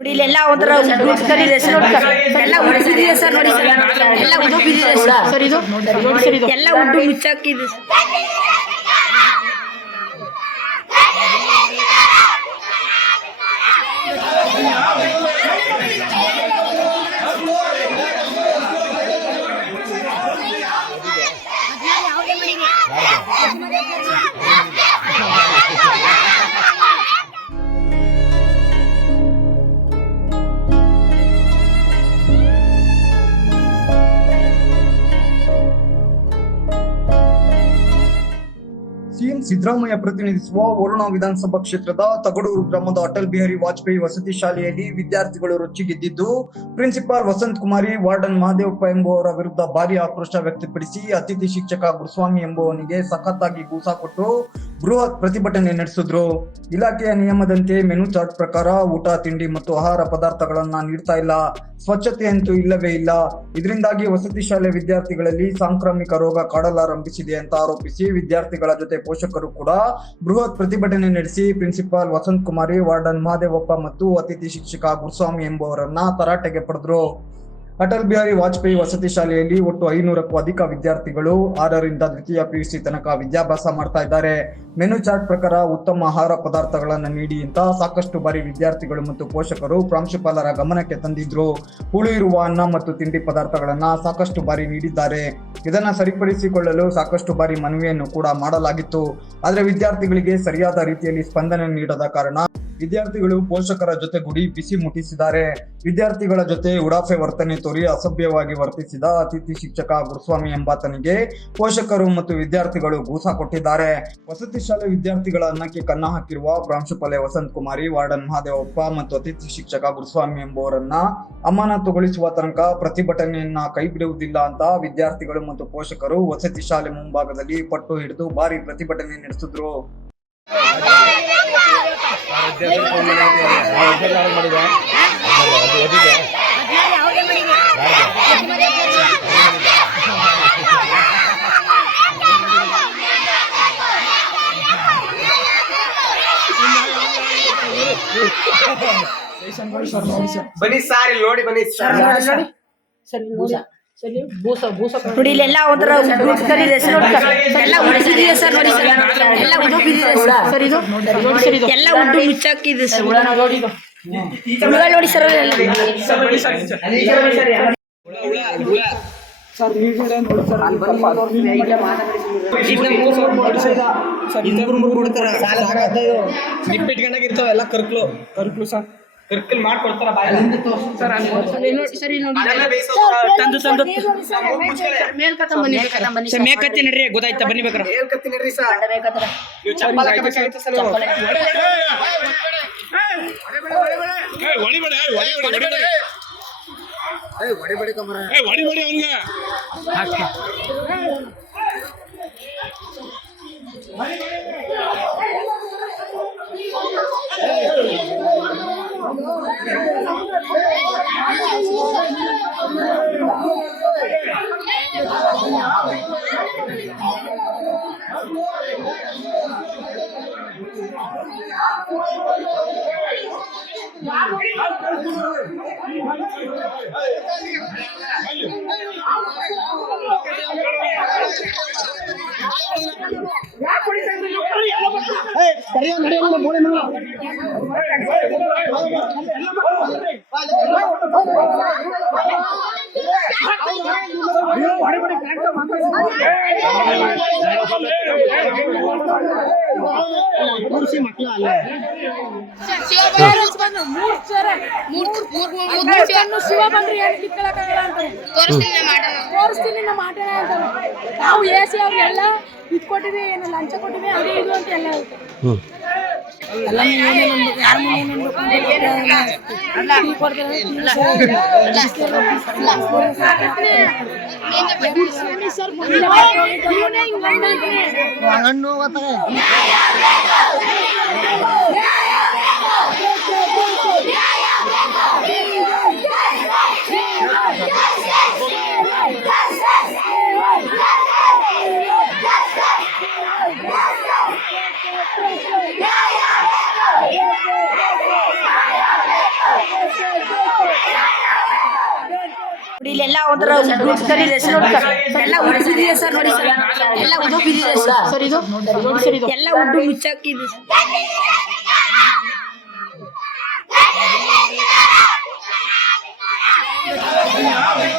ನೋಡಿ ಇಲ್ಲೆಲ್ಲ ಒಂಥರ ಉದ್ದಿದೆ ಸರ್ ಎಲ್ಲ ಉದ್ದಿದೆ ಸರ್ ನೋಡಿ ಸರ್ ಎಲ್ಲ ಉದ್ದಿದೆ ಸರ್ ಇದು ಎಲ್ಲ ಉಡ್ಡು ಮುಚ್ಚಾಕಿದೆ ಸಿಎಂ ಸಿದ್ದರಾಮಯ್ಯ ಪ್ರತಿನಿಧಿಸುವ ವರುಣ ವಿಧಾನಸಭಾ ಕ್ಷೇತ್ರದ ತಗಡೂರು ಗ್ರಾಮದ ಅಟಲ್ ಬಿಹಾರಿ ವಾಜಪೇಯಿ ವಸತಿ ಶಾಲೆಯಲ್ಲಿ ವಿದ್ಯಾರ್ಥಿಗಳು ರೊಚ್ಚಿಗೆದ್ದಿದ್ದು, ಪ್ರಿನ್ಸಿಪಾಲ್ ವಸಂತ್ ಕುಮಾರಿ, ವಾರ್ಡನ್ ಮಹದೇವಪ್ಪ ಎಂಬುವರ ವಿರುದ್ಧ ಭಾರಿ ಆಕ್ರೋಶ ವ್ಯಕ್ತಪಡಿಸಿ, ಅತಿಥಿ ಶಿಕ್ಷಕ ಗುರುಸ್ವಾಮಿ ಎಂಬುವನಿಗೆ ಸಖತ್ತಾಗಿ ಗೂಸಾ ಕೊಟ್ಟು ಬೃಹತ್ ಪ್ರತಿಭಟನೆ ನಡೆಸಿದ್ರು. ಇಲಾಖೆಯ ನಿಯಮದಂತೆ ಮೆನು ಚಾರ್ಟ್ ಪ್ರಕಾರ ಊಟ, ತಿಂಡಿ ಮತ್ತು ಆಹಾರ ಪದಾರ್ಥಗಳನ್ನ ನೀಡ್ತಾ ಇಲ್ಲ. ಸ್ವಚ್ಛತೆ ಅಂತೂ ಇಲ್ಲವೇ ಇಲ್ಲ. ಇದರಿಂದಾಗಿ ವಸತಿ ಶಾಲೆ ವಿದ್ಯಾರ್ಥಿಗಳಲ್ಲಿ ಸಾಂಕ್ರಾಮಿಕ ರೋಗ ಕಾಡಲಾರಂಭಿಸಿದೆ ಅಂತ ಆರೋಪಿಸಿ ವಿದ್ಯಾರ್ಥಿಗಳ ಜೊತೆ ಪೋಷಕರು ಕೂಡ ಬೃಹತ್ ಪ್ರತಿಭಟನೆ ನಡೆಸಿ ಪ್ರಿನ್ಸಿಪಾಲ್ ವಸಂತ್ ಕುಮಾರಿ, ವಾರ್ಡನ್ ಮಹದೇವಪ್ಪ ಮತ್ತು ಅತಿಥಿ ಶಿಕ್ಷಕ ಗುರುಸ್ವಾಮಿ ಎಂಬುವರನ್ನ ತರಾಟೆಗೆ ಪಡೆದ್ರು. ಅಟಲ್ ಬಿಹಾರಿ ವಾಜಪೇಯಿ ವಸತಿ ಶಾಲೆಯಲ್ಲಿ ಒಟ್ಟು ಐನೂರಕ್ಕೂ ಅಧಿಕ ವಿದ್ಯಾರ್ಥಿಗಳು ಆರರಿಂದ ದ್ವಿತೀಯ ಪಿಯುಸಿ ತನಕ ವಿದ್ಯಾಭ್ಯಾಸ ಮಾಡ್ತಾ ಇದ್ದಾರೆ. ಮೆನು ಚಾರ್ಟ್ ಪ್ರಕಾರ ಉತ್ತಮ ಆಹಾರ ಪದಾರ್ಥಗಳನ್ನು ನೀಡಿ ಅಂತ ಸಾಕಷ್ಟು ಬಾರಿ ವಿದ್ಯಾರ್ಥಿಗಳು ಮತ್ತು ಪೋಷಕರು ಪ್ರಾಂಶುಪಾಲರ ಗಮನಕ್ಕೆ ತಂದಿದ್ರು. ಹುಳು ಇರುವ ಅನ್ನ ಮತ್ತು ತಿಂಡಿ ಪದಾರ್ಥಗಳನ್ನ ಸಾಕಷ್ಟು ಬಾರಿ ನೀಡಿದ್ದಾರೆ. ಇದನ್ನ ಸರಿಪಡಿಸಿಕೊಳ್ಳಲು ಸಾಕಷ್ಟು ಬಾರಿ ಮನವಿಯನ್ನು ಕೂಡ ಮಾಡಲಾಗಿತ್ತು. ಆದರೆ ವಿದ್ಯಾರ್ಥಿಗಳಿಗೆ ಸರಿಯಾದ ರೀತಿಯಲ್ಲಿ ಸ್ಪಂದನೆ ನೀಡದ ಕಾರಣ ವಿದ್ಯಾರ್ಥಿಗಳು ಪೋಷಕರ ಜೊತೆ ಗುಡಿ ಬಿಸಿ ಮುಟ್ಟಿಸಿದ್ದಾರೆ. ವಿದ್ಯಾರ್ಥಿಗಳ ಜೊತೆ ಉಡಾಫೆ ವರ್ತನೆ ತೋರಿ ಅಸಭ್ಯವಾಗಿ ವರ್ತಿಸಿದ ಅತಿಥಿ ಶಿಕ್ಷಕ ಗುರುಸ್ವಾಮಿ ಎಂಬಾತನಿಗೆ ಪೋಷಕರು ಮತ್ತು ವಿದ್ಯಾರ್ಥಿಗಳು ಗೂಸ ಕೊಟ್ಟಿದ್ದಾರೆ. ವಸತಿ ಶಾಲೆ ವಿದ್ಯಾರ್ಥಿಗಳ ಅನ್ನಕ್ಕೆ ಕನ್ನ ಹಾಕಿರುವ ಪ್ರಾಂಶುಪಾಲೆ ವಸಂತ್ ಕುಮಾರಿ, ವಾರ್ಡನ್ ಮಹಾದೇವಪ್ಪ ಮತ್ತು ಅತಿಥಿ ಶಿಕ್ಷಕ ಗುರುಸ್ವಾಮಿ ಎಂಬುವರನ್ನ ಅಮಾನತುಗೊಳಿಸುವ ತನಕ ಪ್ರತಿಭಟನೆಯನ್ನ ಕೈಬಿಡುವುದಿಲ್ಲ ಅಂತ ವಿದ್ಯಾರ್ಥಿಗಳು ಮತ್ತು ಪೋಷಕರು ವಸತಿ ಶಾಲೆ ಮುಂಭಾಗದಲ್ಲಿ ಪಟ್ಟು ಹಿಡಿದು ಭಾರಿ ಪ್ರತಿಭಟನೆ ನಡೆಸಿದ್ರು. ಬನ್ನಿ ಸಾರ್ ಇಲ್ಲಿ ನೋಡಿ ಬನ್ನಿ ಸರ್ ಬೂಸ ಬೂಸ ನೋಡಿ ಇಲ್ಲೆಲ್ಲ ಒಂಥರ ಉದ್ದಿದೆ ಸರ್ ಎಲ್ಲ ಉದ್ದಿದೆ ಸರ್ ನೋಡಿ ಸರ್ ಎಲ್ಲ ಉದ್ದಿದೆ ಸರ್ ಇದು ಎಲ್ಲ ಉಡ್ಡು ಮುಚ್ಚಾಕಿದೆ ಸರ್ ನೋಡಿ ಸರ್ ಇರ್ತಾವ ಎಲ್ಲ ಕರ್ಕಲು ಕರ್ಕಲು ಸರ್ ಕರ್ಕಲ್ ಮಾಡ್ಕೊಳ್ತಾರ ಬಾಯ್. ಸರಿ ನೋಡಿ ಅದೆಲ್ಲ ನೋಡಿ. ತಂದು ತಂದು. ಮೇಲ್ಕತ್ತಿ ಸರ್ ಮೇಕತ್ತಿ ನಡ್ರಿ ಗೊತ್ತಾಯ್ತಾ? ಬನ್ನಿ ಬೇಕಾರೆ ನಡ್ರಿ ಸರ್. ನೀವು ಚಪ್ಪಲ್ ಸರ್ ನೀವು. ಹೊಡಿಬೇಡ ಹೊಡಿಬೇಡ ಹೊಡಿಬೇಡ ಹೊಡಿಬೇಡಿ ಅವನ್ಗೆ ಶಿವ ಬಂದ್ರಿ ಏನು ಕಿತ್ಕೊಳಕ್ಕಾಗಲ್ಲ ಅಂತಾರೆ ತೋರಿಸ್ತೀನಿ ನಮ್ಮ ಆಟನೇ ಅಂತಾರೆ. ನಾವು ಎ ಸಿ ಅವ್ರಿಗೆಲ್ಲ ಇದು ಕೊಟ್ಟಿವಿ ಏನು ಲಂಚ ಕೊಟ್ಟಿವಿ ಅದು ಇದು ಅಂತ ಎಲ್ಲ ಎಲ್ಲ ಏನೇನು ಅನ್ಬೇಕು ಯಾರ ಮುಂದೆ ಏನೇನು ಟೀ ಕೊಡ್ತಾರೆ ಹಣ್ಣು ಓದ್ತಾರೆ Yeah! ಮುಂದೆ ಒಂಥರ ಒಂಥರ ಸರಿ. ಬಿದ್ದಿದೆ ಸರ್ ಎಲ್ಲ ಬಿದ್ದಿದೆ ಸರ್ ನೋಡಿ ಸರ್. ಎಲ್ಲ ಬಿದ್ದಿದೆ ಸರ್. ಸರ್ ಇದು ನೋಡಿ ಸರ್ ಇದು ಎಲ್ಲ ಉಡ್ಡು ಮುಚ್ಚಾಕಿದೆ ಯಾವ್ದೇ